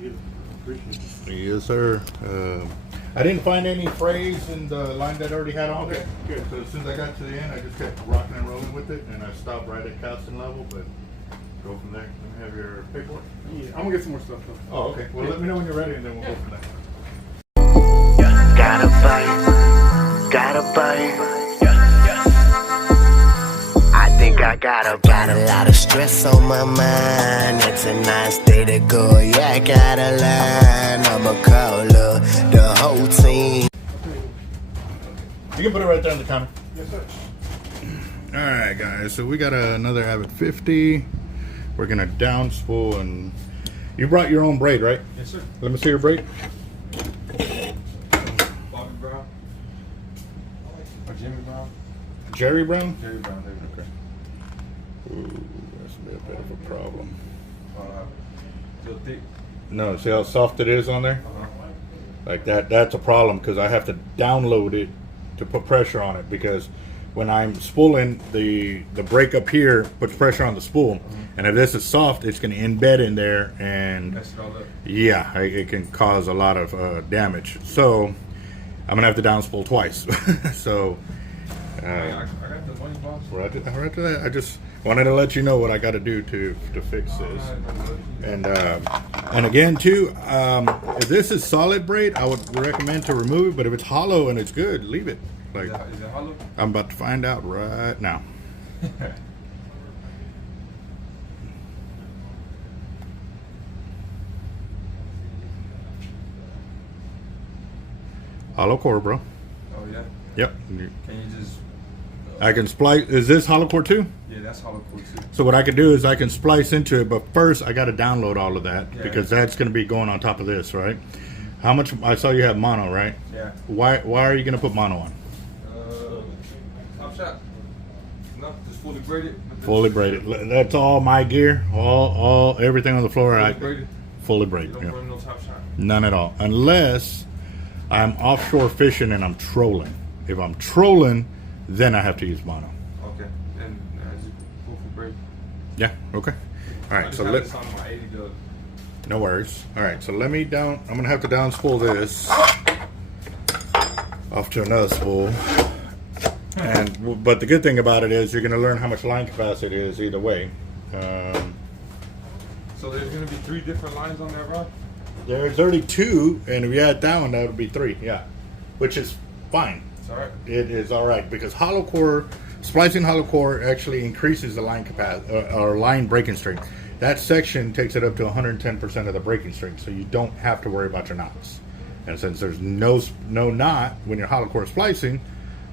you. Appreciate it. Yes, sir. I didn't find any frays in the line that I already had on Okay, there. good. So as soon as I got to the end, I just kept rocking and rolling with it, and I stopped right at casting level, but go from there. Let me have your paperwork. Yeah, I'm gonna get some more stuff though. Oh, okay. Well, let me know when you're ready, and then we'll go from there. Gotta bite, gotta bite. I think I got a lot of stress on my mind. It's a nice day to go. Yeah, I got a line. I'ma call up the whole team. You can put it right there on the counter. Yes, sir. All right, guys. So we got another Avid 50. We're gonna down spool, and you brought your own braid, right? Yes, sir. Let me see your braid. Bobby Brown. Or Jimmy Brown. Jerry Brown. Jerry Brown. There you Okay. Ooh, that's a bit of a problem. go. Still thick. No, see how soft it is on there? Uh-huh. Like that's a problem because I have to download it to put pressure on it, because when I'm spooling, the break up here puts pressure on the spool, and if this is soft, it's going to embed in there, and Mess it all up. yeah, it can cause a lot of damage. So I'm gonna have to down spool twice. So Hey, I got the money box. right to that, I just wanted to let you know what I got to do to fix this. And again too, if this is solid braid, I would recommend to remove it. But if it's hollow and it's good, leave it. Like, Is it hollow? I'm about to find out right now. Hollow core, bro. Oh yeah. Yep. Can you just? I can splice. Is this hollow core too? Yeah, that's hollow core too. So what I can do is I can splice into it, but first I got to download all of that, Yeah. because that's going to be going on top of this, right? How much? I saw you have mono, right? Yeah. Why are you going to put mono on? Top shot. No, just fully braided. Fully braided. That's all my gear. All everything on the floor. Fully I braided. fully You braided. don't Yeah. run no top shot. None at all, unless I'm offshore fishing and I'm trolling. If I'm trolling, then I have to use mono. Okay. And just full braid. Yeah. Okay. All I right. just So have let. this on my 80 dub. No worries. All right, so let me down. I'm gonna have to down spool this off to another spool. But the good thing about it is you're gonna learn how much line capacity it is either way. So there's gonna be 3 different lines on that rod. There's already 2, and if you add that one, that would be 3. Yeah, which is fine. It's alright. It is all right, because hollow core, splicing hollow core actually increases the line capacity or line breaking strength. That section takes it up to 110% of the breaking strength, so you don't have to worry about your knots. And since there's no knot when you're hollow core splicing,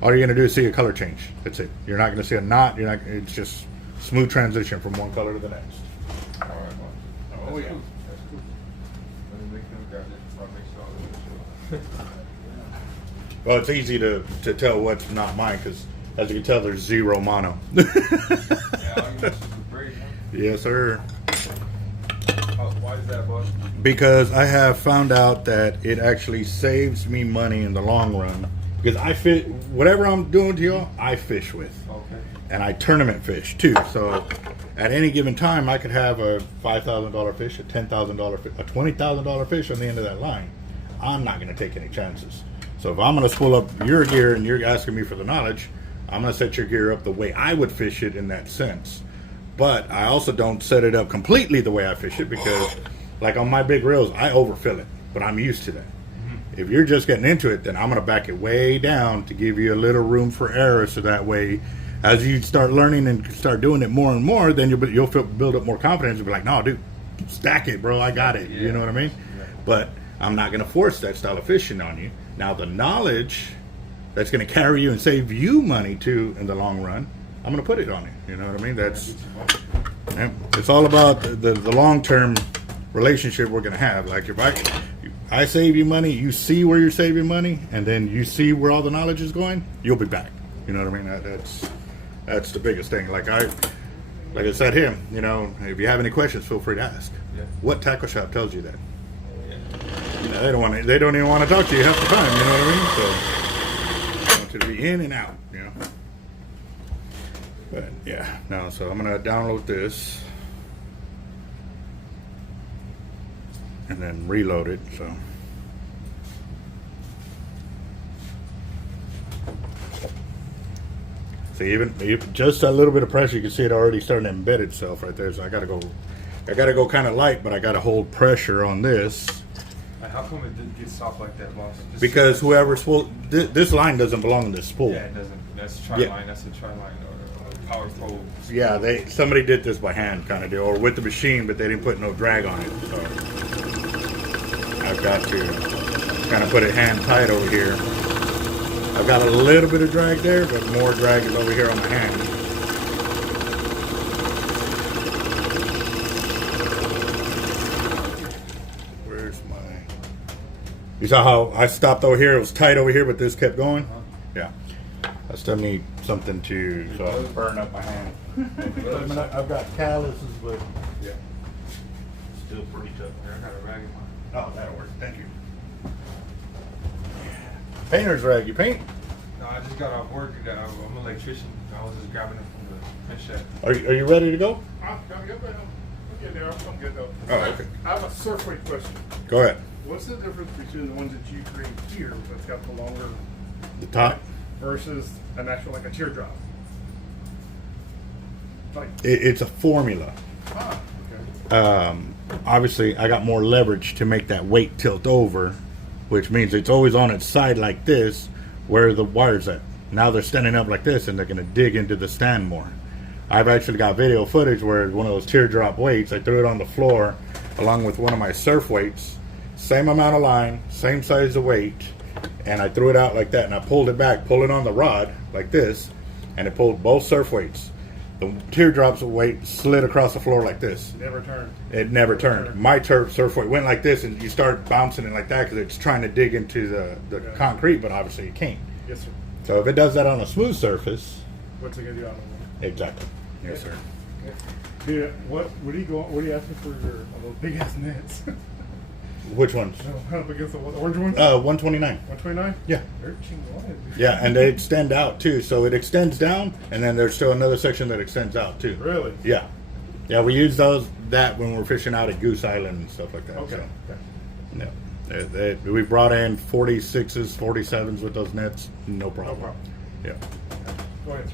all you're going to do is see a color change. That's it. You're not going to see a knot. It's just smooth transition from one color to the next. Alright, well. Oh, yeah. Cool. That's cool. Let me make them grab it. So I'll make sure all of Well, it's easy to tell what's not mine, because as you can tell, there's 0 mono. Yeah, all you need is the braid, huh? Yes, sir. Why is that, boss? Because I have found out that it actually saves me money in the long run. Because I fit whatever I'm doing to y'all, I fish with, Okay. and I tournament fish too. So at any given time, I could have a $5,000 fish, a $10,000 fish, a $20,000 fish on the end of that line. I'm not going to take any chances. So if I'm going to spool up your gear and you're asking me for the knowledge, I'm going to set your gear up the way I would fish it in that sense. But I also don't set it up completely the way I fish it, because like on my big reels, I overfill it, but I'm used to that. If you're just getting into it, then I'm going to back it way down to give you a little room for error, so that way as you start learning and start doing it more and more, then you'll build up more confidence. You'll be like, no, dude, stack it, bro. I got it. You know what I mean? But I'm not going to force that style of fishing on you. Now, the knowledge that's going to carry you and save you money too in the long run, I'm going to put it on you. You know what I mean? It's all about the long-term relationship we're going to have. Like if I save you money, you see where you're saving money, and then you see where all the knowledge is going, you'll be back. You know what I mean? That's the biggest thing. Like I said here, you know, if you have any questions, feel free to ask. Yeah. What tackle shop tells you that? You know, they don't even want to talk to you half the time. You know what I mean? So I want you to be in and out. You know. But yeah, no. So I'm gonna download this. and then reload it. So. See, even just a little bit of pressure, you can see it already starting to embed itself right there. So I gotta go kind of light, but I gotta hold pressure on this. How come it didn't get soft like that, boss? Because whoever's spool, this line doesn't belong in this spool. Yeah, it doesn't. That's a tri line. That's a tri line or a power pole. Yeah, somebody did this by hand, kind of deal, or with the machine, but they didn't put no drag on it. So I've got to kind of put it hand tight over here. I've got a little bit of drag there, but more drag is over here on my hand. Where's my... You saw how I stopped over here? It was tight over here, but this kept going? Yeah. I still need something to... So I burn up my hand. I've got calluses, but... Yeah. Still pretty tough. I got a rag in mine. Oh, that'll work. Thank you. Painter's rag. You paint? No, I just got off work. I'm an electrician. I was just grabbing it from the print shop. Are you ready to go? I'm getting there. I'm good though. Oh, okay. I have a surf weight question. Go ahead. What's the difference between the ones that you create here that's got the longer The top. versus an actual like a teardrop? Like, It's a formula. okay. Obviously, I got more leverage to make that weight tilt over, which means it's always on its side like this, where the wire's at. Now they're standing up like this, and they're going to dig into the stand more. I've actually got video footage where one of those teardrop weights, I threw it on the floor along with one of my surf weights, same amount of line, same size of weight, and I threw it out like that, and I pulled it back, pulled it on the rod like this, and it pulled both surf weights. The teardrops weight slid across the floor like this. Never turned. It never turned. My surf weight went like this, and you start bouncing it like that because it's trying to dig into the concrete, but obviously it can't. Yes, sir. So if it does that on a smooth surface, What's it gonna do on the exactly. Yes, sir. Okay. Dude, what are you asking for those big ass nets? Which ones? Up against the orange ones? 129. 129? Yeah. They're chingón. Yeah, and they extend out too. So it extends down, and then there's still another section that extends out too. Really? Yeah. Yeah, we use that when we're fishing out at Goose Island and stuff like that. Okay. So, yeah. We brought in 46s, 47s with those nets. No problem. No problem. Yeah. Go ahead, sir.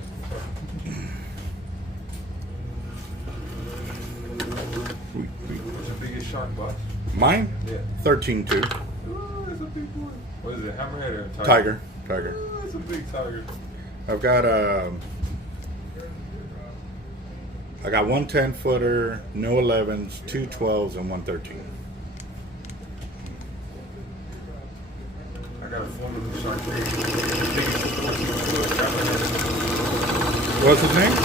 What's the biggest shark, boss? Mine? Yeah. 13.2. Ooh, that's a big boy. What is it? Hammerhead or a Tiger. Ooh, that's a big tiger. I've got I got 110 footer, no 11s, 2 12s, and 113. I got a formula shark. The biggest 14-foot hammerhead. What's his name?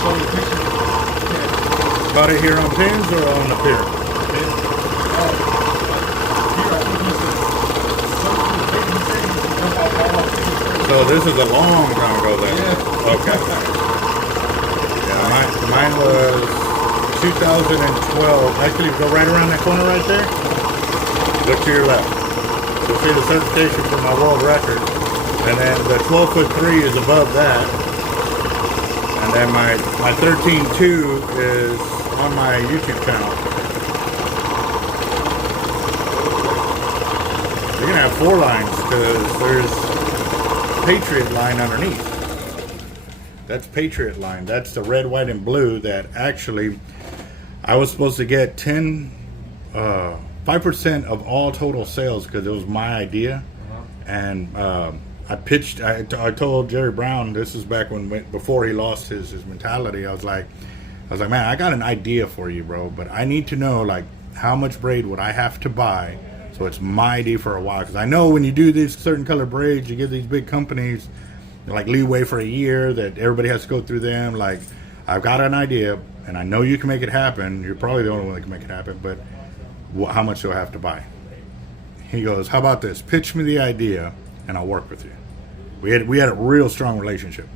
Show me a picture. Got it here on pins or on the pier? So this is a long time ago then. Yeah. Okay. Yeah, mine was 2012. Actually, go right around that corner right there. Look to your left. You'll see the certification for my world record. And then the 12'3" is above that. And then my 13.2 is on my YouTube channel. You're gonna have 4 lines because there's Patriot line underneath. That's Patriot line. That's the red, white, and blue that actually I was supposed to get 5% of all total sales because it was my idea. And I pitched, I told Jerry Brown, this is back before he lost his mentality. I was like, man, I got an idea for you, bro, but I need to know like how much braid would I have to buy so it's my idea for a while. Because I know when you do these certain color braids, you give these big companies like leeway for a year that everybody has to go through them. Like, I've got an idea and I know you can make it happen. You're probably the only one that can make it happen, but how much do I have to buy? He goes, how about this? Pitch me the idea and I'll work with you. We had a real strong relationship.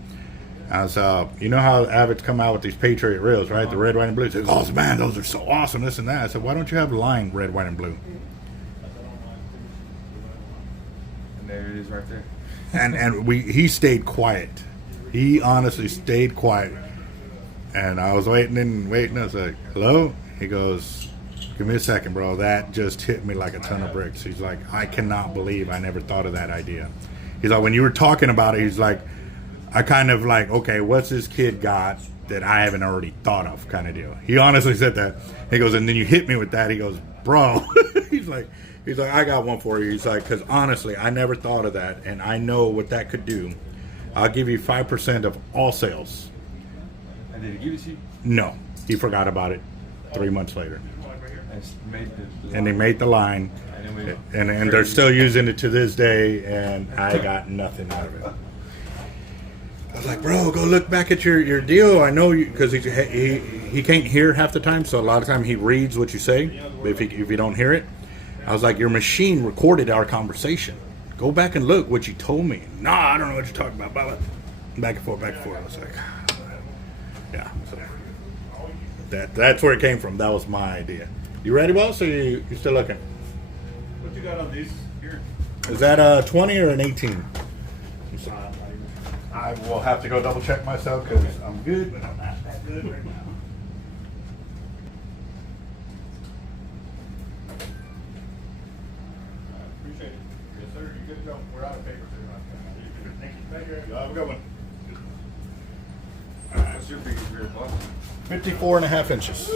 So you know how Avid's come out with these Patriot reels, right? The red, white, and blue. He says, oh man, those are so awesome, this and that. I said, why don't you have line red, white, and blue? And there it is right there. And he stayed quiet. He honestly stayed quiet. And I was waiting and waiting. I was like, hello? He goes, give me a second, bro. That just hit me like a ton of bricks. He's like, I cannot believe I never thought of that idea. He's like, when you were talking about it, he's like, I kind of like, okay, what's this kid got that I haven't already thought of kind of deal. He honestly said that. He goes, and then you hit me with that. He goes, bro. he's like, I got one for you. He's like, because honestly, I never thought of that, and I know what that could do. I'll give you 5% of all sales. And did he give it to you? No, he forgot about it 3 months later. And They made the line, and they're still using it to this day, and I got nothing out of it. I was like, bro, go look back at your deal. I know you, because he can't hear half the time, so a lot of time he reads what you say if you don't hear it. I was like, your machine recorded our conversation. Go back and look what you told me. Nah, I don't know what you're talking about. Blah, blah. Back and forth, back and forth. I was like, yeah. So that's where it came from. That was my idea. You ready, boss? Or you still looking? What you got on these here? Is that a 20 or an 18? I will have to go double check myself because I'm good, but I'm not that good right now. Appreciate it. Yes, sir. You good to go. We're out of paper too. Thank you. Thank you. You have a good one. What's your biggest beer, boss? 54 and a half inches.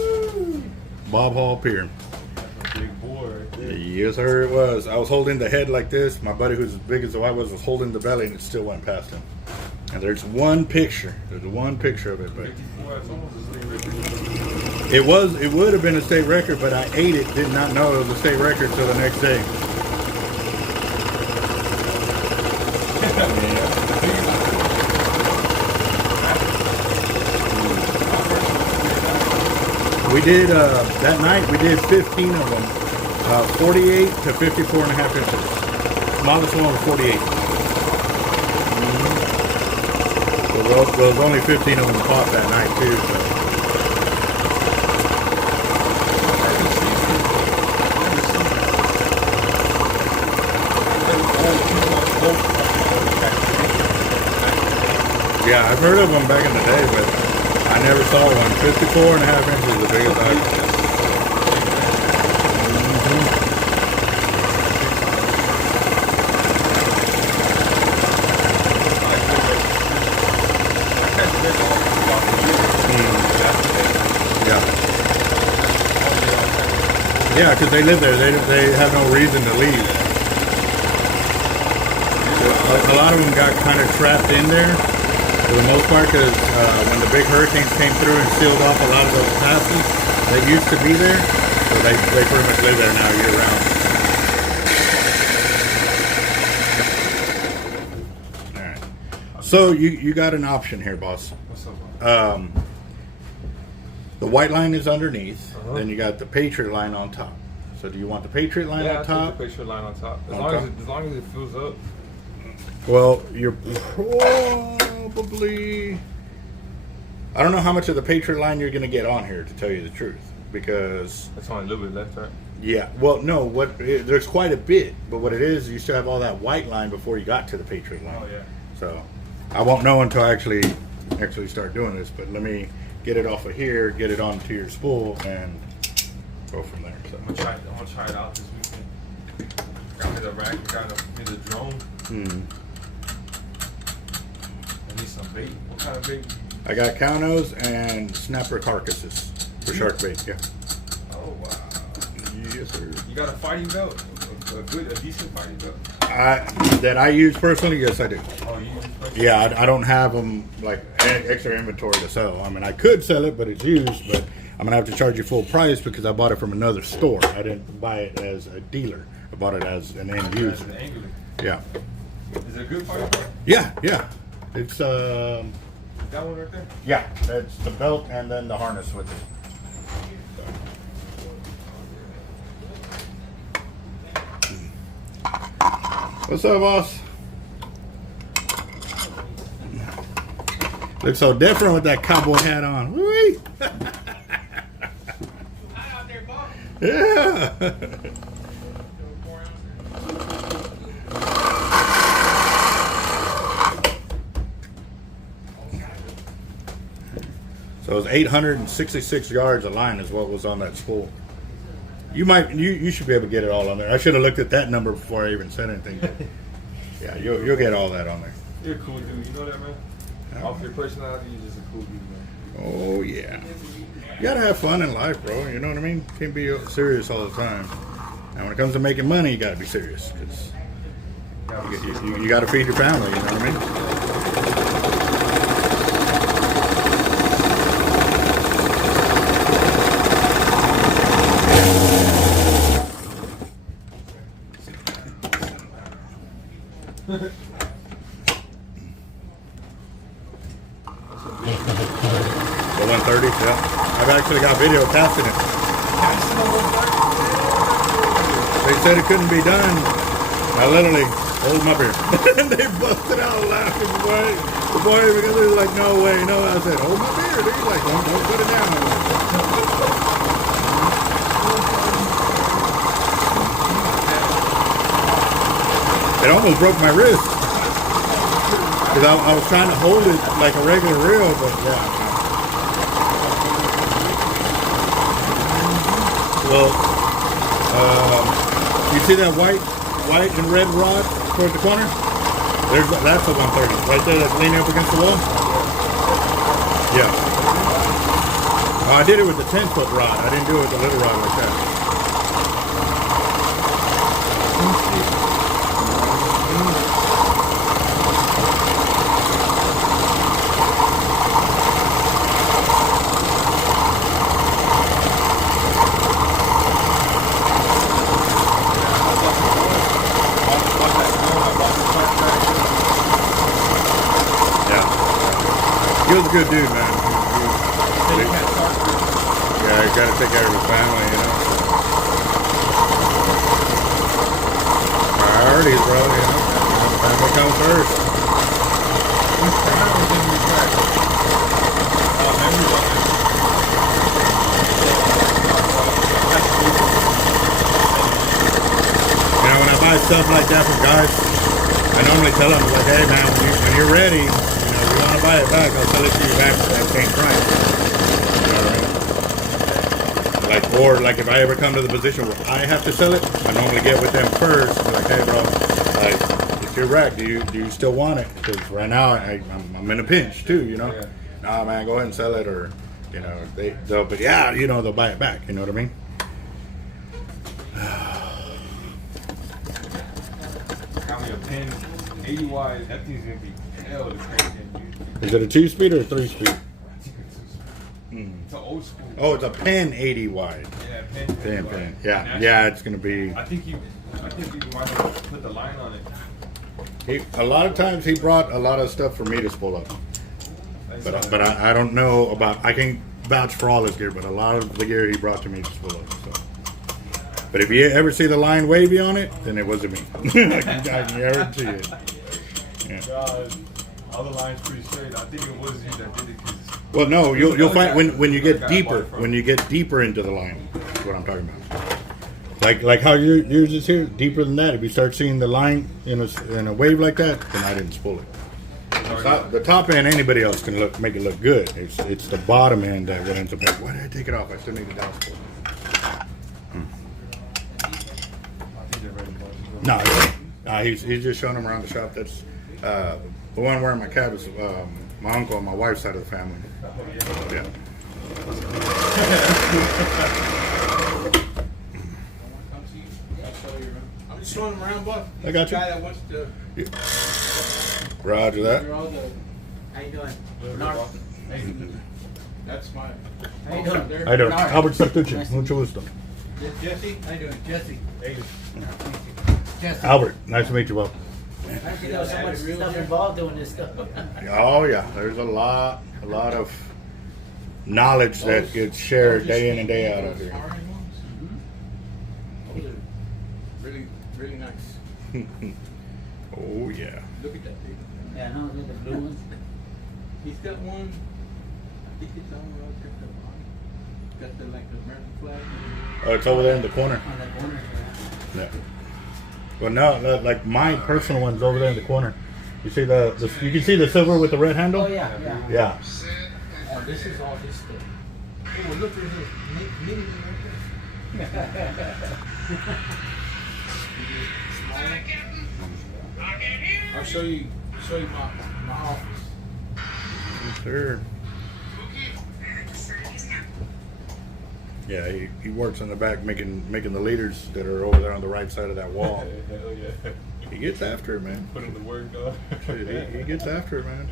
Bob Hall Pier. That's a big boy right there. Yes, sir, it was. I was holding the head like this. My buddy, who's as big as I was holding the belly, and it still went past him. And there's one picture. There's one picture of it, but 54, that's almost a state record. it would have been a state record, but I ate it, did not know it was a state record till the next day. We did, that night, we did 15 of them, 48 to 54 and a half inches. Smallest one was 48. So there was only 15 of them caught that night, too. So. Yeah, I've heard of them back in the day, but I never saw one. 54 and a half inches is the biggest I've Yeah, because they live there. They have no reason to leave. A lot of them got kind of trapped in there for the most part because when the big hurricanes came through and sealed off a lot of those passes that used to be there, so they pretty much live there now year round. All right. So you got an option here, boss. What's up, boss? The white line is underneath. Then you got the Patriot line on top. So do you want the Patriot line on top? The Patriot line on top. As long as it fills up. Well, you're probably... I don't know how much of the Patriot line you're going to get on here, to tell you the truth. Because... That's only a little bit left, right? Yeah. Well, no. There's quite a bit. But what it is, you still have all that white line before you got to the Patriot line. Oh, yeah. So I won't know until I actually start doing this. But let me get it off of here, get it onto your spool, and go from there. So. I'm gonna try it out this weekend. Got me the rack, got me the drone. I need some bait. What kind of bait? I got Kaunos and snapper carcasses for shark bait. Yeah. Oh wow. Yes, sir. You got a fighting belt? A decent fighting belt? That I use personally, yes, I do. Oh, you use it? Yeah, I don't have them like extra inventory to sell. I mean, I could sell it, but it's used. But I'm gonna have to charge you full price because I bought it from another store. I didn't buy it as a dealer. I bought it as an end As user. an angler. Yeah. Is it a good fighting belt? Yeah. It's That one right there? yeah. That's the belt and then the harness with it. What's up, boss? Looks so different with that cowboy hat on. Woo-wee. Yeah. So So it was 866 yards of line is what was on that spool. You should be able to get it all on there. I should have looked at that number before I even said anything. But yeah, you'll get all that on there. You're a cool dude. You know that, man? Off your personality, you're just a cool dude, man. Oh yeah. You gotta have fun in life, bro. You know what I mean? Can't be serious all the time. And when it comes to making money, you gotta be serious. 'Cause you gotta feed your family. You know what I mean? The 130, yeah. I've actually got video casting it. They said it couldn't be done. I literally hold my beer. And they busted out laughing, boy. The boy, because they was like, no way, no. I said, hold my beer, dude. Like, don't put it down. It almost broke my wrist. Because I was trying to hold it like a regular reel, but yeah. Well, you see that white and red rod towards the corner? That's a 130. Right there, that's leaning up against the wall? Yeah. I did it with the 10-foot rod. I didn't do it with the little rod like that. He was a good dude, man. Yeah, you gotta take care of his family, you know. Priorities, bro, you know. Family comes first. You know, when I buy stuff like that from guys, I normally tell them, like, hey, man, when you're ready, buy it back, I'll sell it to you back for that same price. You know what I mean? Like, or like if I ever come to the position where I have to sell it, I normally get with them first. Like, hey, bro, like, it's your rack. Do you still want it? Because right now I'm in a pinch too. You know, nah, man, go ahead and sell it, or you know, but yeah, you know, they'll buy it back. You know what I mean? Got me a pin, 80 wide. That thing's gonna be hell to crank in, dude. Is it a 2-speed or a 3-speed? I think it's It's an old school. Oh, it's a pen 80 wide. Yeah, Pen. Yeah, it's gonna be. I think you might have put the line on it. A lot of times he brought a lot of stuff for me to spool up. But I don't know about. I can vouch for all his gear, but a lot of the gear he brought to me to spool up. So. But if you ever see the line wavy on it, then it wasn't me. I can guarantee it. Yeah. God, all the lines pretty straight. I think it was you that did it. Well, no, you'll find when you get deeper into the line. That's what I'm talking about. Like how yours is here, deeper than that. If you start seeing the line in a wave like that, then I didn't spool it. The top end, anybody else can make it look good. It's the bottom end that what ends up like, why did I take it off? I still need a down spool. No, he's just showing them around the shop. That's the one wearing my cab is my uncle on my wife's side of the family. Yeah. I'm just showing them around, boy. I got you. Guy that wants to. Roger that. How you doing? Bernard. That's my. How you doing? How you doing? Albert Sartucci. Mucho gusto. Jesse. How you doing, Jesse? Hey. Jesse. Albert, nice to meet you, Bob. You know, so much stuff involved doing this stuff. Oh yeah, there's a lot of knowledge that gets shared day in and day out of here. Those are really, really nice. Oh yeah. Look at that thing. Yeah, no, the blue ones. He's got one. I think it's on got the like the American flag. Oh, it's over there in the corner. On that corner. Yeah. Well, no, like my personal one's over there in the corner. You see you can see the silver with the red handle. Oh yeah. Yeah. This is all his stuff. Oh, look at his mini right there. I'll show you my office. Yes, sir. Yeah, he works in the back making the leaders that are over there on the right side of that wall. Hell yeah. He gets after it, man. Put in the work, dog. He gets after it, man.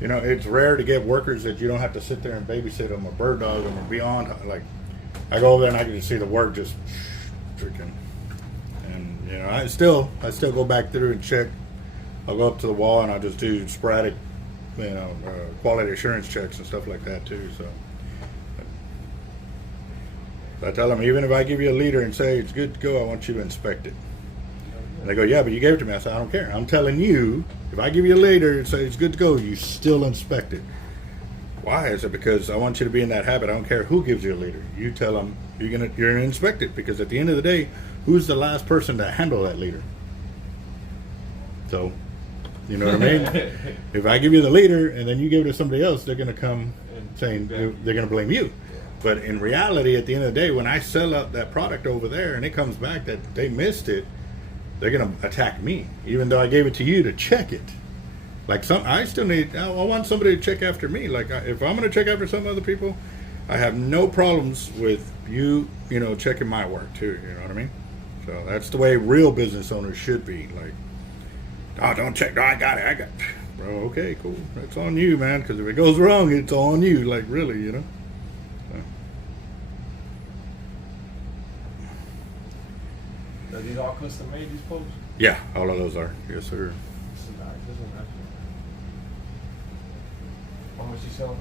You know, it's rare to get workers that you don't have to sit there and babysit them or bird dog them or beyond. Like, I go over there and I can just see the work just freaking. And you know, I still go back through and check. I'll go up to the wall and I'll just do sporadic, you know, quality assurance checks and stuff like that too. So I tell them, even if I give you a leader and say it's good to go, I want you to inspect it. And they go, yeah, but you gave it to me. I said, I don't care. I'm telling you, if I give you a leader and say it's good to go, you still inspect it. Why? I said, because I want you to be in that habit. I don't care who gives you a leader. You tell them you're gonna inspect it, because at the end of the day, who's the last person to handle that leader? So, you know what I mean? If I give you the leader and then you give it to somebody else, they're gonna come saying they're gonna blame you. But in reality, at the end of the day, when I sell out that product over there and it comes back that they missed it, they're gonna attack me, even though I gave it to you to check it. Like I want somebody to check after me. Like if I'm gonna check after some other people, I have no problems with you know, checking my work too. You know what I mean? So that's the way real business owners should be. Like, oh, don't check. No, I got it. Bro, okay, cool. That's on you, man. Because if it goes wrong, it's on you. Like, really, you know. So. Are these all custom made, these posts? Yeah, all of those are. Yes, sir. This is nice. This is nice. How much you selling?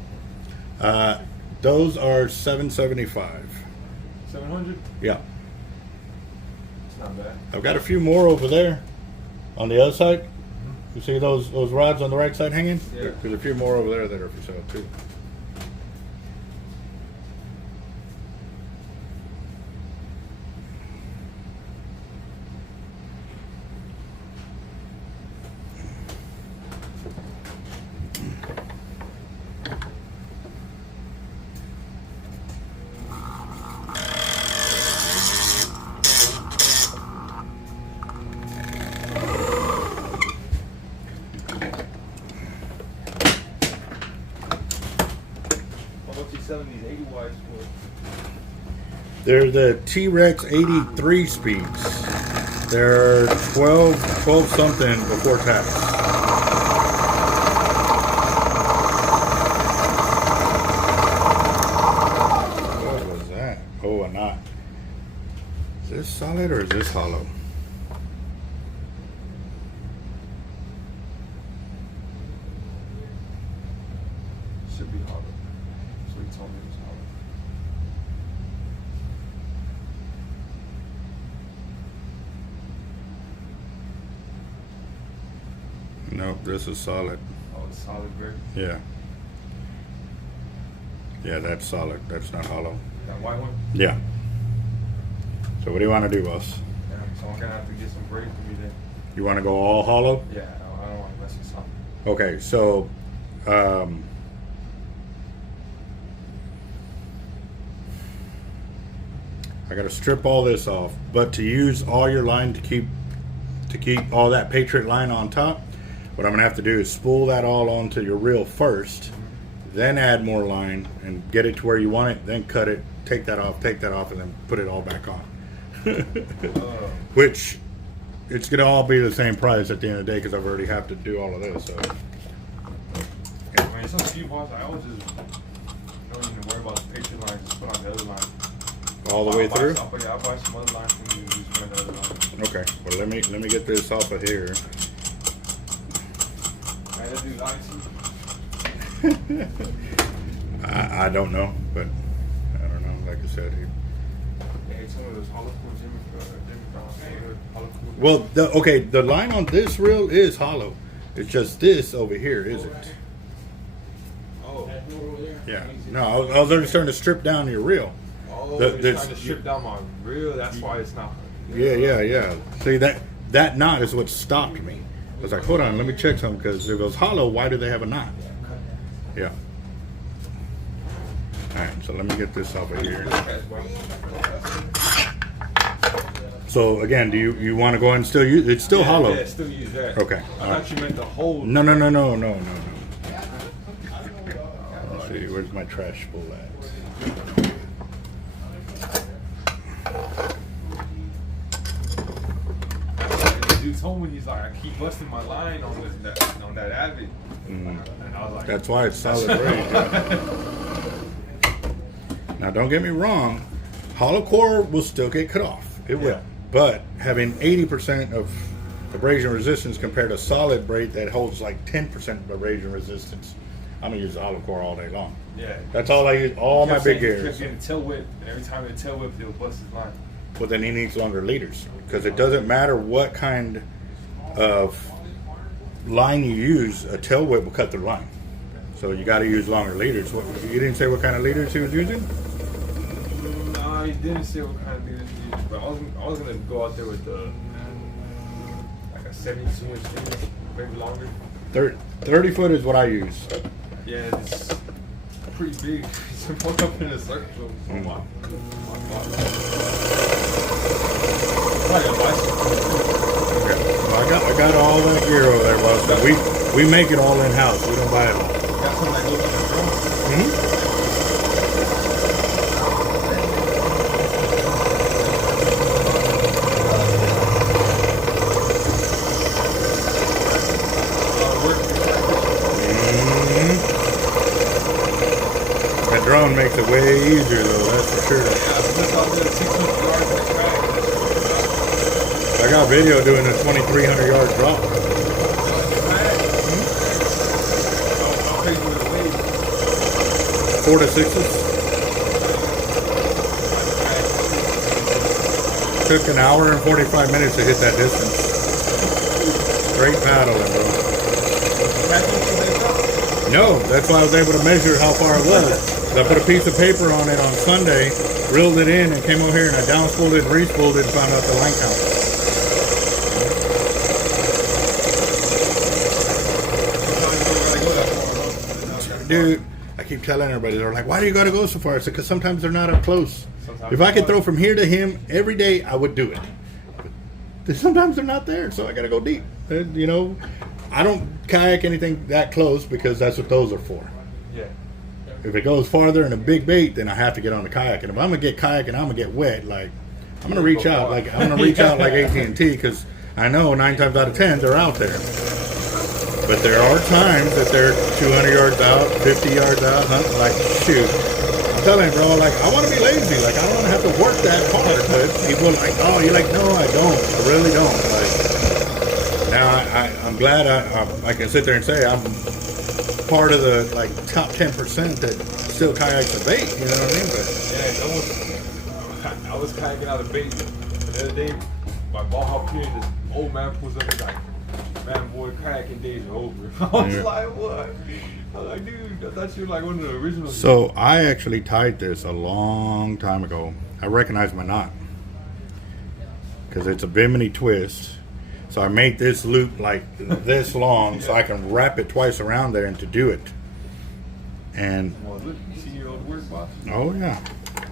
Those are $775. 700? Yeah. It's not bad. I've got a few more over there on the other side. You see those rods on the right side hanging? Yeah. There's a few more over there that are for sale too. How much you selling these 80 watts for? They're the T-Rex 83 speeds. They're 12 something before tax. What was that? Oh, a knot. Is this solid or is this hollow? Should be hollow. So he told me it was hollow. Nope, this is solid. Oh, it's solid brick. Yeah. Yeah, that's solid. That's not hollow. That white one? Yeah. So what do you want to do, boss? Yeah, so I'm gonna have to get some break for me then. You want to go all hollow? Yeah, I don't want to mess with something. Okay, so I got to strip all this off, but to use all your line to keep all that Patriot line on top, what I'm gonna have to do is spool that all onto your reel first, then add more line and get it to where you want it, then cut it, take that off, and then put it all back on. Which it's gonna all be the same price at the end of the day because I've already have to do all of this. So. I mean, it's up to you, boss. I always just don't even worry about the picture line. Just put on the other line. All the way through? I'll buy some other line from you and just put on the other line. Okay. Well, let me get this off of here. Man, that dude lied to you. I don't know, but I don't know. Like I said, Yeah, some of those hollow core Jimmy Brown, hollow core. well, the line on this reel is hollow. It's just this over here isn't. Oh, That door over there. Yeah. No, I was already starting to strip down your reel. oh, The- it's this- trying to strip down my reel. That's why it's not. Yeah. See that knot is what stopped me. I was like, hold on, let me check something because if it was hollow, why do they have a knot? Yeah. So let me get this off of here. So again, do you want to go ahead and still use? It's still hollow. Yeah, still use that. Okay. I thought you meant the whole. No. Let's see, where's my trash full at? The dude told me, he's like, I keep busting my line on that Avid. And I was like, That's why it's solid braid. Now, don't get me wrong, hollow core will still get cut off. It will. But having 80% of abrasion resistance compared to solid braid that holds like 10% abrasion resistance, I'm gonna use the hollow core all day long. yeah. That's all I use. All my big He gears. kept getting tail whip, and every time it tail whip, he'll bust his line. Well, then he needs longer leaders because it doesn't matter what kind of line you use, a tail whip will cut the line. So you got to use longer leaders. What, you didn't say what kind of leaders he was using? No, he didn't say what kind of leaders he used, but I was gonna go out there with like a 72-inch leader, maybe longer. 30 foot is what I use. Yeah, it's pretty big. It's more up in a circle. Mm. Wow. Like a bicycle. Okay. Well, I got all that gear over there, boss. So we make it all in house. We don't buy it all. Got something that goes with the drone. That drone makes it way easier, though. That's for sure. I got video doing a 2,300 yard drop. 4 to 6s. Took an hour and 45 minutes to hit that distance. Straight paddling, bro. No, that's why I was able to measure how far it was. I put a piece of paper on it on Sunday, reeled it in, and came over here and I downspooled it, respooled it, and found out the line count. Dude, I keep telling everybody, they're like, why do you gotta go so far? I said, because sometimes they're not up close. If I could throw from here to him every day, I would do it. But sometimes they're not there, so I gotta go deep. You know, I don't kayak anything that close because that's what those are for. Yeah. If it goes farther in a big bait, then I have to get on the kayak. And if I'm gonna get kayak and I'm gonna get wet, like I'm gonna reach out like AT&T because I know 9 times out of 10 they're out there. But there are times that they're 200 yards out, 50 yards out, hunting like shoot. I'm telling you, bro, like I want to be lazy. Like I don't want to have to work that hard. But people are like, oh, you're like, no, I don't. I really don't. Like now, I'm glad I can sit there and say I'm part of the like top 10% that still kayaks a bait. You know what I mean? But yeah, I was kayaking out of bait the other day. My ball hop here, this old man pulls up and like, man, boy, kayaking days are over. I was like, what? I was like, dude, I thought you were like one of the originals. So I actually tied this a long time ago. I recognize my knot because it's a Bimini twist. So I made this loop like this long so I can wrap it twice around there and to do it. And Well, look, you see your old work, boss? oh yeah,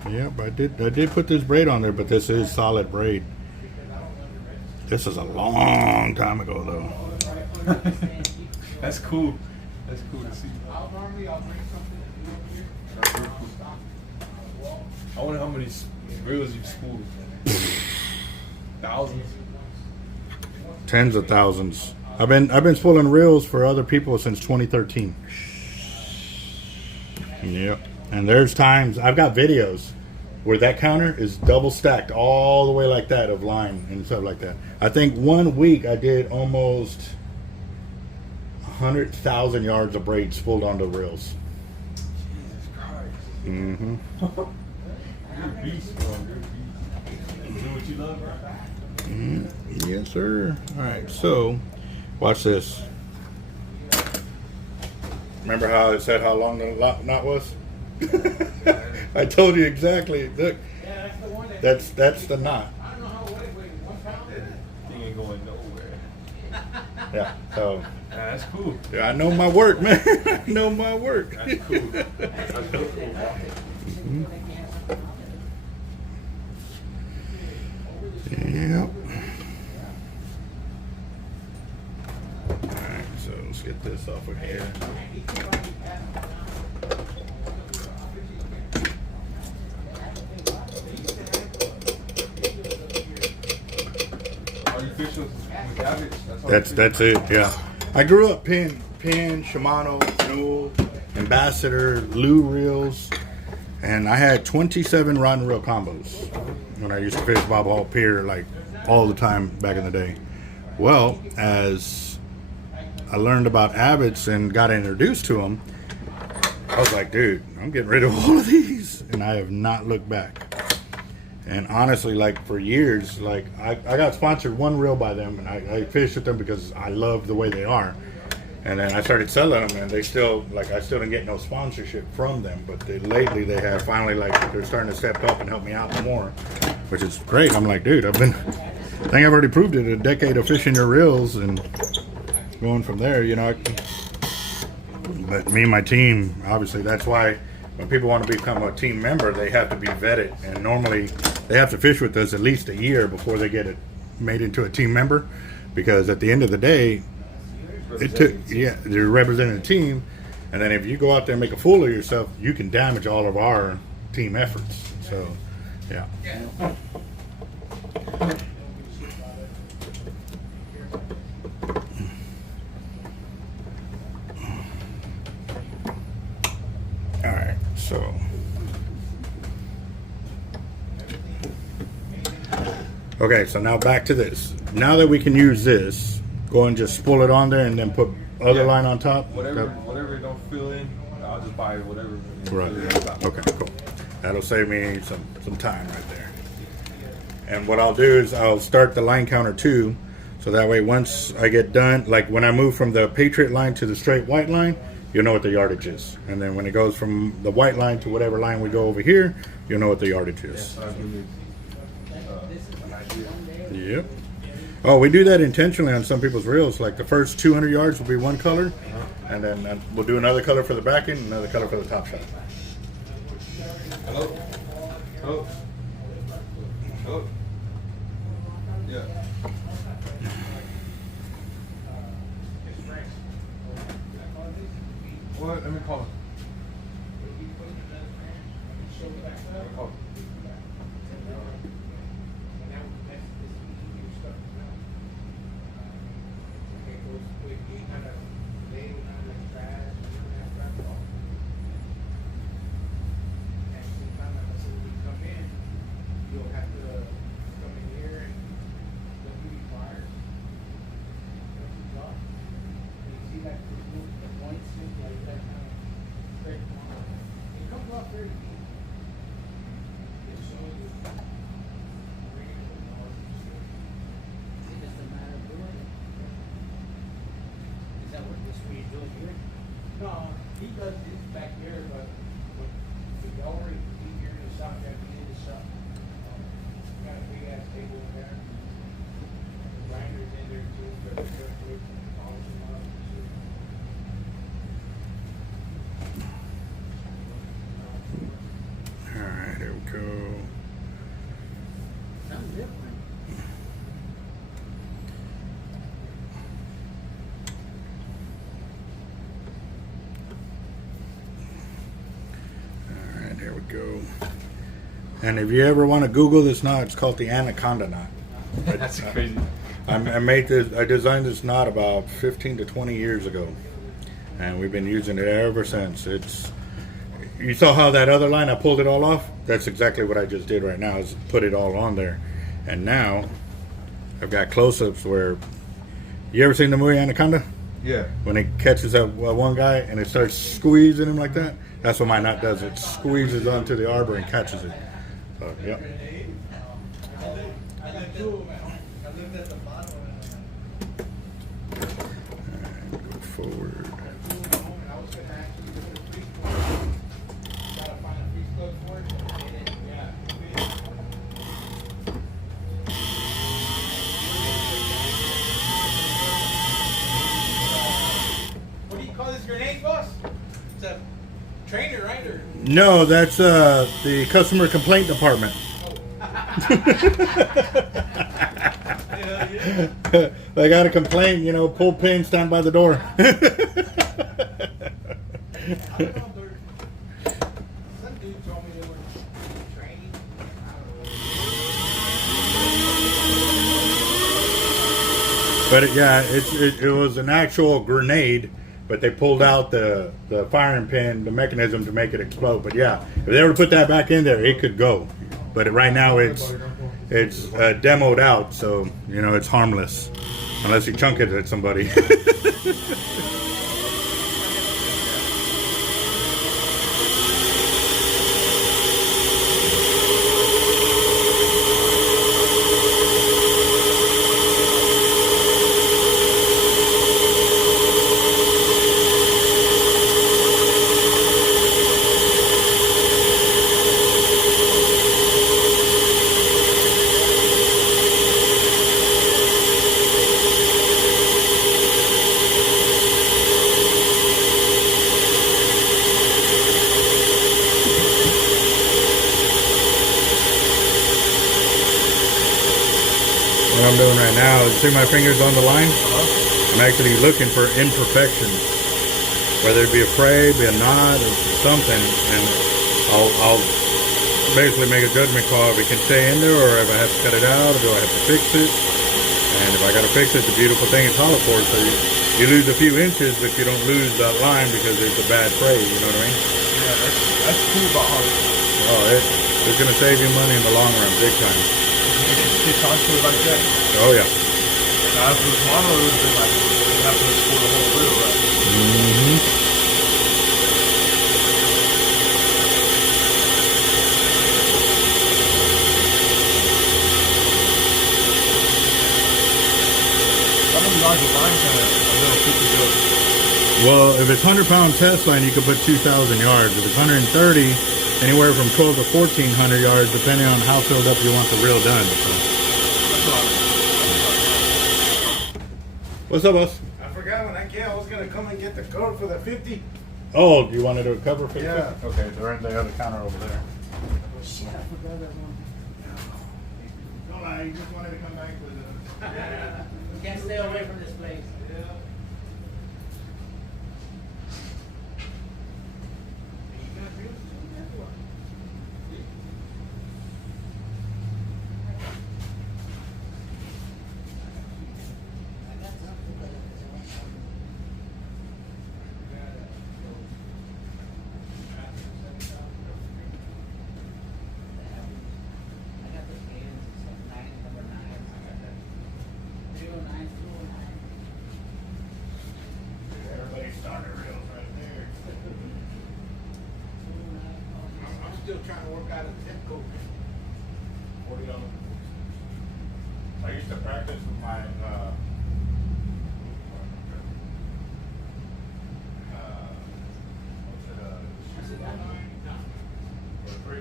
yep, I did put this braid on there, but this is solid braid. This is a long time ago though. That's cool. That's cool to see. I wonder how many reels you've spooled. Thousands. Tens of thousands. I've been spooling reels for other people since 2013. Yep. And there's times I've got videos where that counter is double stacked all the way like that of line and stuff like that. I think 1 week I did almost 100,000 yards of braid spooled onto reels. Jesus Christ. Mm-hmm. You're a beast, bro. You're a beast. You do what you love, bro. Yes, sir. All right, so watch this. Remember how I said how long the knot was? I told you exactly. Look, that's the knot. Thing ain't going nowhere. Yeah. So Yeah, that's cool. yeah, I know my work, man. I know my work. That's cool. That's really cool. Yep. Alright, so let's get this off of here. Are you fishing with Abbott? All That's it, yeah. I grew up Penn, Shimano, Newell, Ambassador, Lou reels, and I had 27 rod and reel combos when I used to fish Bob Hall Pier like all the time back in the day. Well, as I learned about Abbott's and got introduced to them, I was like, dude, I'm getting rid of all of these, and I have not looked back. And honestly, like for years, like I got sponsored one reel by them, and I fished with them because I love the way they are. And then I started selling them, and they still, like, I still didn't get no sponsorship from them. But lately, they have finally, like, they're starting to step up and help me out more, which is great. I'm like, dude, I think I've already proved it. A decade of fishing your reels and going from there, you know. But me and my team, obviously, that's why when people want to become a team member, they have to be vetted. And normally, they have to fish with us at least a year before they get it made into a team member. Because at the end of the day, they're representing the team, and then if you go out there and make a fool of yourself, you can damage all of our team efforts. So, yeah. All right, so okay, so now back to this. Now that we can use this, go and just spool it on there and then put other line on top. Whatever it don't fill in, I'll just buy whatever. Right. Okay, cool. That'll save me some time right there. And what I'll do is I'll start the line counter too, so that way once I get done, like when I move from the Patriot line to the straight white line, you'll know what the yardage is. And then when it goes from the white line to whatever line we go over here, you'll know what the yardage is. Yep. Oh, we do that intentionally on some people's reels. Like the first 200 yards will be one color, and then we'll do another color for the back end, another color for the top shot. Hello? Hello? Hello? Yeah. What? Let me call him. Oh. No, he does this back here, but the owner, he here in the shop, got in the shop. Got a big ass table in there. The grinder's in there too, but the foot, polish them up and shit. All right, here we go. Something different. There we go. And if you ever want to Google this knot, it's called the Anaconda knot. That's crazy. I designed this knot about 15 to 20 years ago, and we've been using it ever since. You saw how that other line I pulled it all off? That's exactly what I just did right now, is put it all on there. And now I've got close-ups where, you ever seen the movie Anaconda? Yeah. When it catches that one guy and it starts squeezing him like that, that's what my knot does. It squeezes onto the arbor and catches it. So, yep. Alright, go forward. What do you call this grenade, boss? It's a trainer, right? Or No, that's the customer complaint department. They got a complaint, you know, pull pin, stand by the door. I don't know, some dude told me they were training. I don't know. But yeah, it was an actual grenade, but they pulled out the firing pin, the mechanism to make it explode. But yeah, if they were to put that back in there, it could go. But right now it's demoed out, so you know it's harmless unless you chunk it at somebody. What I'm doing right now is see my fingers on the line. I'm actually looking for imperfections, whether it be a fray, be a knot, or something, and I'll basically make a judgment call if it can stay in there, or if I have to cut it out, or do I have to fix it. And if I got to fix it, the beautiful thing is hollow core, so you lose a few inches, but you don't lose that line because it's a bad fray. You know what I mean? Yeah, that's cool about hollow core. Oh, it's gonna save you money in the long run, big time. You can stick onto it like that. Oh yeah. Now, if it was mono, it would have been like, you have to pull the whole wheel, right? Mm-hmm. Some of the larger lines have a little super good. Well, if it's 100-pound test line, you can put 2,000 yards. If it's 130, anywhere from 12 to 1,400 yards, depending on how filled up you want the reel done. So. What's up, boss? I forgot when I came, I was gonna come and get the code for the 50. Oh, you wanted to cover 50? Yeah. Okay, they're in the other counter over there. Oh shit, I forgot that one. No lie, you just wanted to come back with We can't stay away from this place. I got the cans, it's like 9, number 9. I got that 309, 209. Everybody's starter reels right there. I'm still trying to work out a zip code. $40. I used to practice with my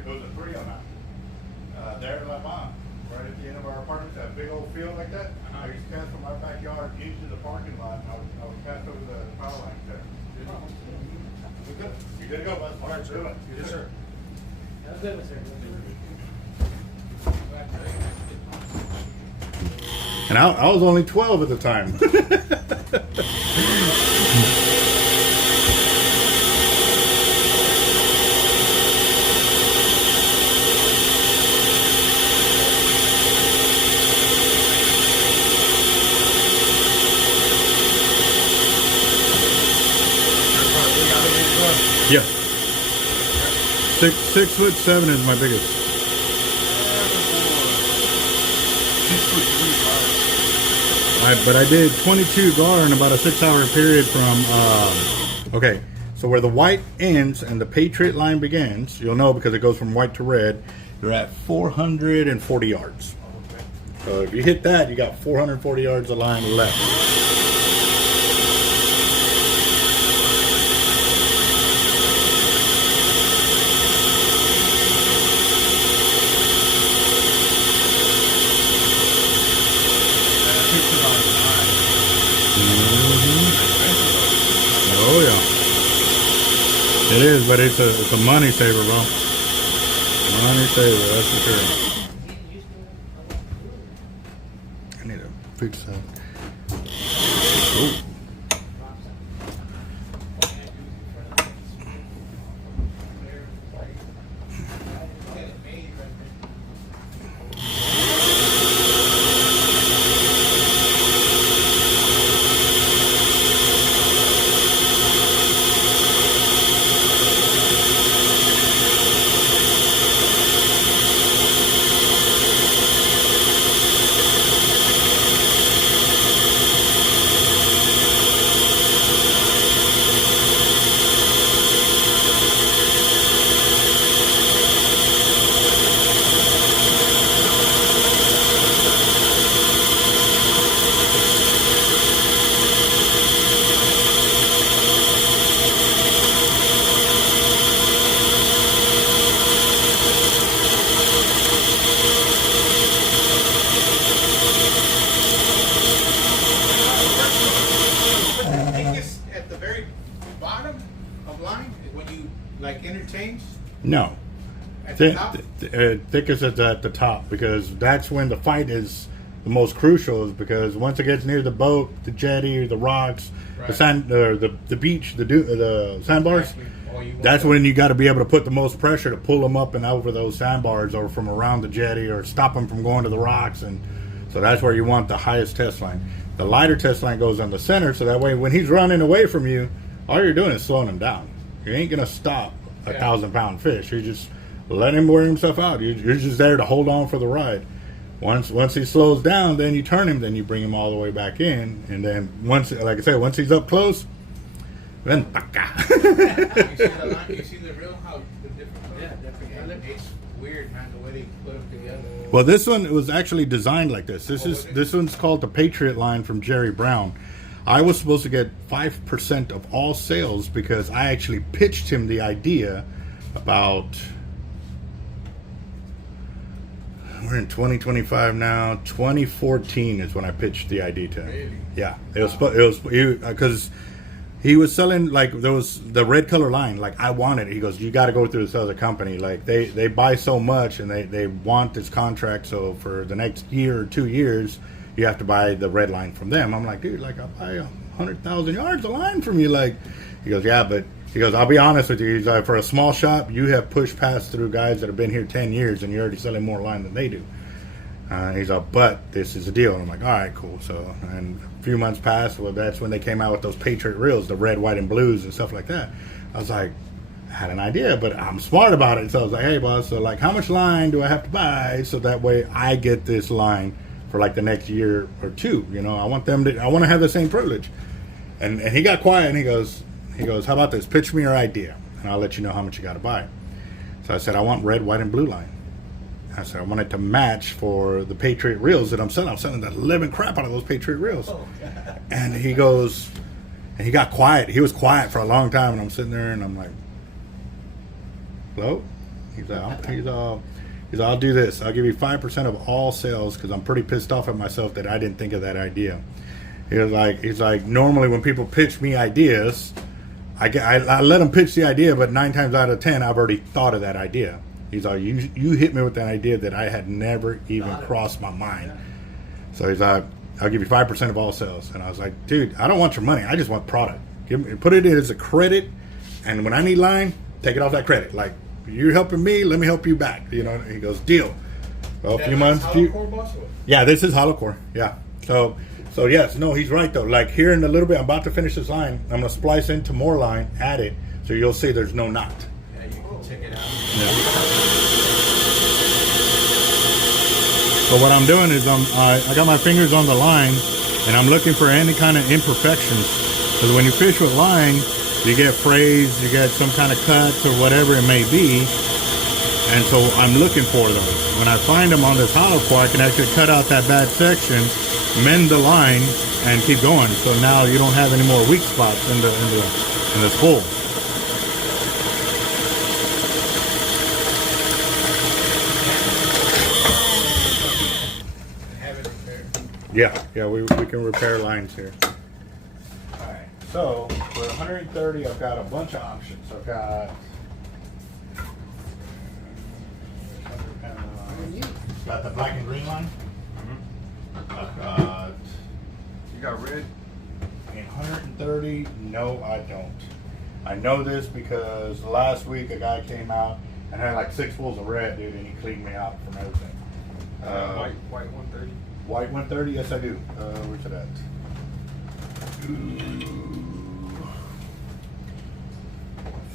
Those are 309. There in La Mont, right at the end of our apartments, that big old field like that. I used to pass from my backyard into the parking lot. And I would pass over the power lines there. You good? You good to go, bud? All right, sir. Yes, sir. That's good, sir. And I was only 12 at the time. Yeah. 6'7" is my biggest. 6'3" But I did 22 gar in about a 6-hour period from, okay, so where the white ends and the Patriot line begins, you'll know because it goes from white to red, you're at 440 yards. So if you hit that, you got 440 yards of line left. Oh yeah. It is, but it's a money saver, bro. Money saver, that's for sure. I need to fix that. Ooh. Thickest at the very bottom of line is when you like interchange No. at the top. Thickest is at the top because that's when the fight is the most crucial. Is because once it gets near the boat, the jetty, or the rocks, the Right. sand, or the beach, the sandbars. Exactly. Oh, you want That's that. when you got to be able to put the most pressure to pull them up and over those sandbars, or from around the jetty, or stop them from going to the rocks. And so that's where you want the highest test line. The lighter test line goes on the center, so that way when he's running away from you, all you're doing is slowing him down. You ain't gonna stop a Yeah. 1,000-pound fish. You just let him wear himself out. You're just there to hold on for the ride. Once he slows down, then you turn him, then you bring him all the way back in, and then once, like I said, once he's up close, then You see the line? You see the real how the different colors? Yeah, different colors. It's weird, man, the way they put them together. Well, this one was actually designed like this. This one's called the Patriot line from Jerry Brown. I was supposed to get 5% of all sales because I actually pitched him the idea about. We're in 2025 now. 2014 is when I pitched the idea to him. Really? Yeah, it was because he was selling like those the red color line. Like I wanted it. He goes, you got to go through this other company. Like they buy so much and they want this contract. So for the next year or 2 years, you have to buy the red line from them. I'm like, dude, like I'll buy 100,000 yards of line from you. Like he goes, yeah, but he goes, I'll be honest with you. He's like, for a small shop, you have pushed past through guys that have been here 10 years, and you're already selling more line than they do. He's like, but this is a deal. And I'm like, all right, cool. So, and a few months passed. Well, that's when they came out with those Patriot reels, the red, white, and blues and stuff like that. I was like, I had an idea, but I'm smart about it. So I was like, hey, boss, so like, how much line do I have to buy so that way I get this line for like the next year or two? You know, I want to have the same privilege. And he got quiet and he goes, how about this? Pitch me your idea, and I'll let you know how much you got to buy. So I said, I want red, white, and blue line. I said, I want it to match for the Patriot reels that I'm selling. I'm selling the living crap out of those Patriot reels. And he goes, and he got quiet. He was quiet for a long time, and I'm sitting there, and I'm like, hello? He's like, I'll do this. I'll give you 5% of all sales because I'm pretty pissed off at myself that I didn't think of that idea. He's like, normally when people pitch me ideas, I let them pitch the idea, but 9 times out of 10, I've already thought of that idea. He's like, you hit me with an idea that I had never even crossed my mind. So he's like, I'll give you 5% of all sales. And I was like, dude, I don't want your money. I just want product. Put it in as a credit, and when I need line, take it off that credit. Like, you're helping me, let me help you back. You know, he goes, deal. Well, a few months. Yeah, this is hollow core. Yeah. So yes, no, he's right though. Like here in a little bit, I'm about to finish this line. I'm gonna splice into more line, add it, so you'll see there's no knot. Yeah, you can check it out. Yeah. So what I'm doing is I got my fingers on the line, and I'm looking for any kind of imperfections. Because when you fish with line, you get frays, you get some kind of cuts or whatever it may be. And so I'm looking for those. When I find them on this hollow core, I can actually cut out that bad section, mend the line, and keep going. So now you don't have any more weak spots in the spool. Have it repaired. Yeah, we can repair lines here. Alright. So for 130, I've got a bunch of options. I've got got the black and green line. I've got You got red? in 130. No, I don't. I know this because last week a guy came out and had like 6 fulls of red, dude, and he cleaned me out from everything. White 130. White 130, yes I do. Where's it at?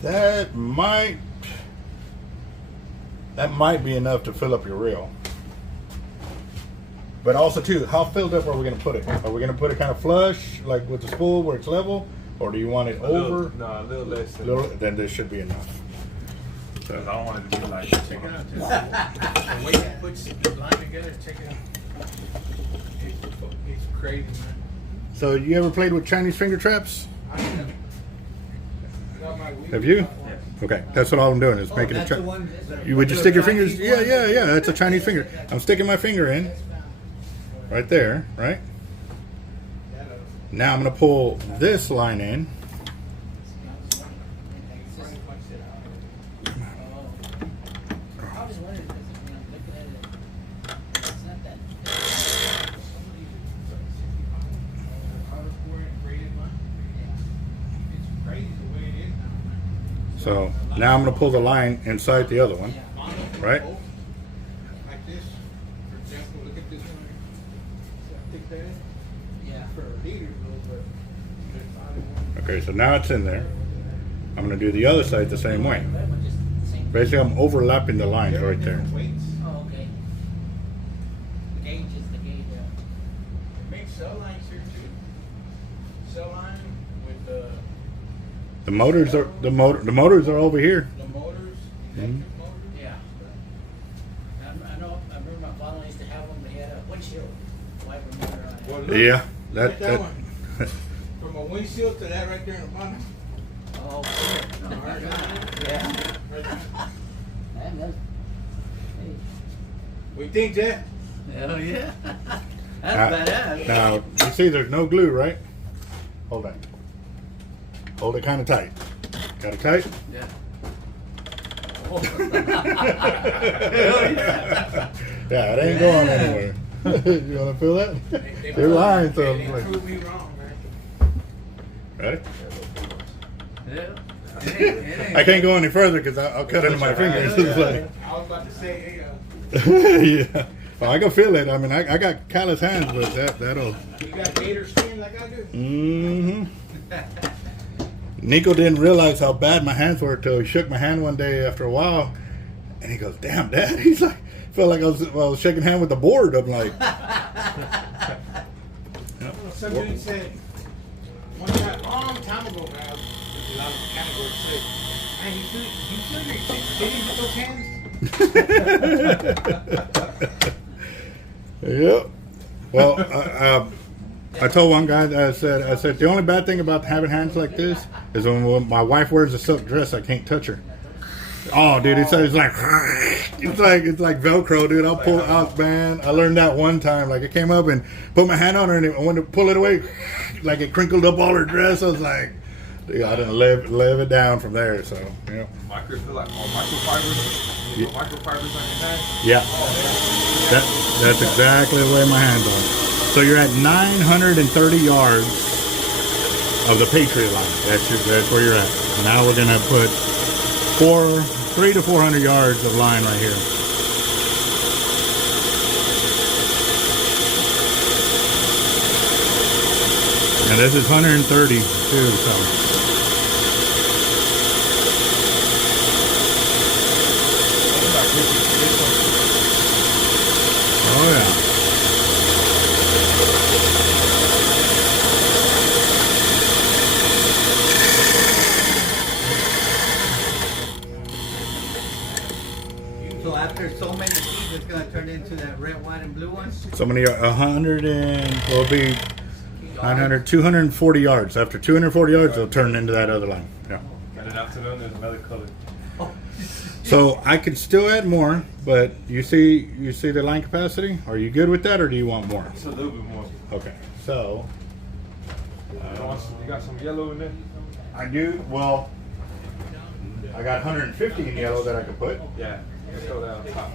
That might be enough to fill up your reel. But also too, how filled up are we gonna put it? Are we gonna put it kind of flush, like with the spool where it's level? Or do you want it over? No, a little less than Then this should be enough. I don't want it to be like. Check it out. The way it puts the line together, check it out. It's crazy, man. So you ever played with Chinese finger traps? I got my weed. Have you? Yes. Okay, that's what all I'm doing is making a trap. You would just stick your fingers. Yeah. That's a Chinese finger. I'm sticking my finger in, right there, right. Now I'm gonna pull this line in. I was wondering, because, looking at it, it's not that. It's crazy the way it is now. So now I'm gonna pull the line inside the other one. Right. Like this, for example, look at this one. See how thick that is? Yeah. For a liter, though, but there's probably one. Okay, so now it's in there. I'm gonna do the other side the same way. Red one, just the same. Basically, I'm overlapping the lines There are right there. different weights. Oh, okay. The gauge is the gauge, It makes cell lines here too. Cell line with The motors are the motors are over here. the motors, Mhm. electric motors. Yeah. I remember my father used to have one, but he had a windshield wiper motor on it. Well, look, Yeah, look at that one. From a windshield to that right there in the bottom. Oh, cool. No, Right there. yeah. Right there. Man, that's, hey. We think that. Hell yeah. Now- That's badass. Now you see, there's no glue, right? Hold on. Hold it kind of tight. Got it tight? Yeah. Yeah, it ain't going anywhere. You wanna feel that? Your line, so They I'm like, prove me wrong, man. ready? Yeah. I can't go any further because I'll cut into my fingers. It's like, I was about to say, hey, yeah. Well, I can feel it. I mean, I got callous hands, but that'll. you got gator skin like I do? Mm-hmm. Nico didn't realize how bad my hands were till he shook my hand one day after a while, and he goes, "Damn, Dad!" He's like, felt like I was shaking hand with the board. I'm like, Some dude said, one time, long time ago, man, I was with a lot of categories, said, man, you feel your hands? Yep. Well, I told one guy that I said the only bad thing about having hands like this is when my wife wears a silk dress, I can't touch her. Oh, dude, it's like it's like Velcro, dude. I'll pull it out, man. I learned that one time. Like I came up and put my hand on her, and I wanted to pull it away, like it crinkled up all her dress. I was like, dude, I didn't live it down from there. So yeah. Microfibers. You put microfibers on your hand. Yeah, that's exactly the way my hands are. So you're at 930 yards of the Patriot line. That's where you're at. Now we're gonna put 300 to 400 yards of line right here. And this is 130 too. So. Oh yeah. So after so many feet, it's gonna turn into that red, white, and blue one? So many, 100 and, will be 900, 240 yards. After 240 yards, they'll turn into that other line. Yeah. And then after that, there's another color. So I could still add more, but you see the line capacity? Are you good with that, or do you want more? It's a little bit more. Okay. So You got some yellow in there? I do. Well, I got 150 in yellow that I could put. Yeah. Let's throw that on top.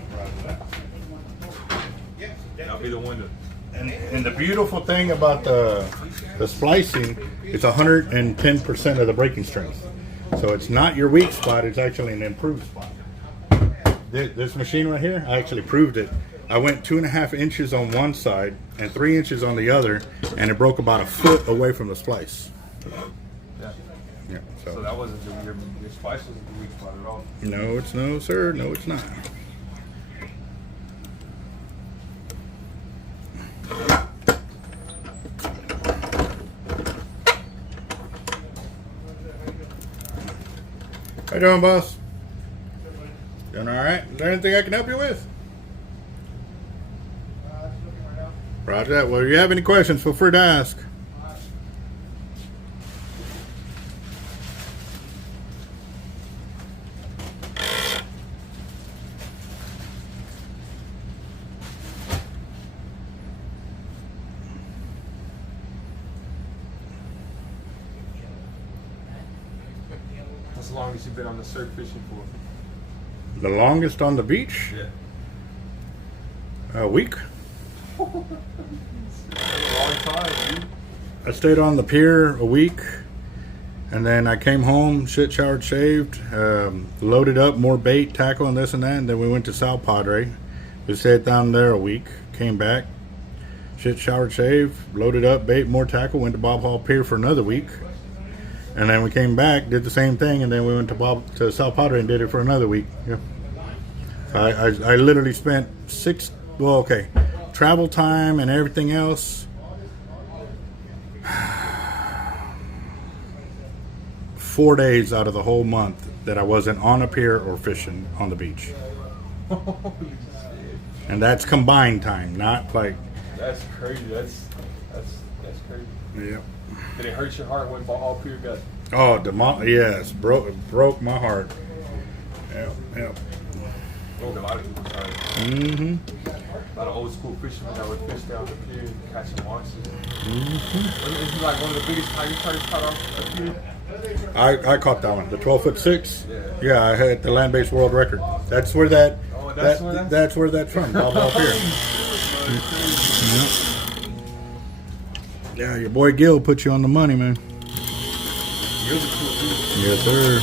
That'll be the window. And the beautiful thing about the splicing, it's 110% of the breaking strength. So it's not your weak spot, it's actually an improved spot. This machine right here, I actually proved it. I went 2.5 inches on one side and 3 inches on the other, and it broke about a foot away from the splice. Yeah. Yeah, So that wasn't your spice wasn't the weak spot at all. No, it's no, sir. No, it's not. How you doing, boss? Doing all right? Is there anything I can help you with? Roger that. Well, if you have any questions, feel free to ask. That's the longest you've been on the surf fishing for. The longest on the beach? Yeah. A week. A long time, dude. I stayed on the pier a week, and then I came home, shit, showered, shaved, loaded up more bait, tackle, and this and that, and then we went to South Padre. We stayed down there a week, came back, shit, showered, shaved, loaded up bait, more tackle, went to Bob Hall Pier for another week, and then we came back, did the same thing, and then we went to South Padre and did it for another week. Yeah. I literally spent travel time and everything else, 4 days out of the whole month that I wasn't on a pier or fishing on the beach. And that's combined time, not like... That's crazy. That's crazy. Yeah. Did it hurt your heart when Baja Pier got? Oh, yes, broke my heart. Yeah. Broke a lot of people's heart. Mm-hmm. A lot of old school fishermen that would fish down the pier and catch some monsters. Isn't like one of the biggest tiger sharks caught off the pier? I caught that one, the 12'6". Yeah, I had the land-based world record. That's where that. Oh, that's where that's from. Bob Hall Pier. Yeah, your boy Gil put you on the money, man. You're the cool dude. Yes, sir.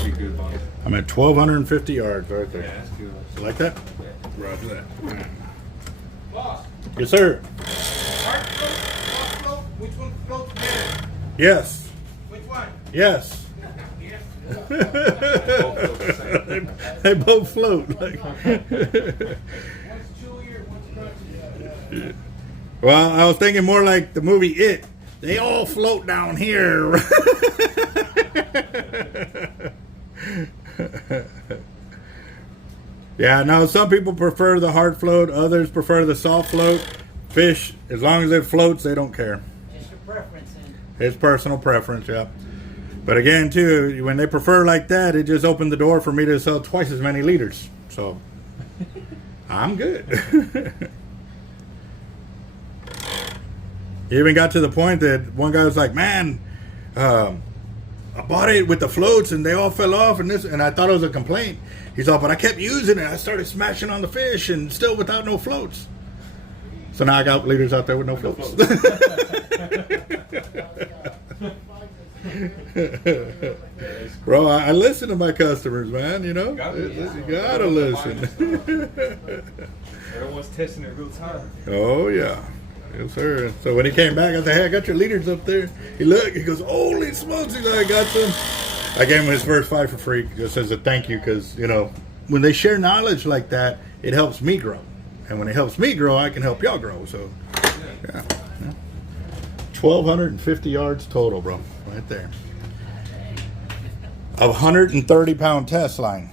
Pretty good, boss. I'm at 1,250 yards right Yeah, there. that's good. You like that? Roger that. Boss, Yes, sir. hard float, soft float, which one floats better? Yes. Which one? Yes. Yes. They both float. Like. One's chewier, one's crunchy. Well, I was thinking more like the movie It. They all float down here. Yeah, no, some people prefer the hard float, others prefer the soft float. Fish, as long as it floats, they don't care. It's your preference, and It's personal preference, yeah. But again, too, when they prefer like that, it just opened the door for me to sell twice as many liters. So, I'm good. It even got to the point that one guy was like, man, I bought it with the floats and they all fell off and this, and I thought it was a complaint. He's all, but I kept using it. I started smashing on the fish and still without no floats. So now I got leaders out there with no floats. Bro, I listen to my customers, man, you know? You gotta listen. Everyone's testing it real time. Oh, yeah. Yes, sir. So when he came back, I said, hey, I got your leaders up there. He looked, he goes, holy smokes, he's like, I got some. I gave him his first 5 for free just as a thank you because, you know, when they share knowledge like that, it helps me grow. And when it helps me grow, I can help y'all grow. So, yeah. 1,250 yards total, bro. Right there. A 130-pound test line.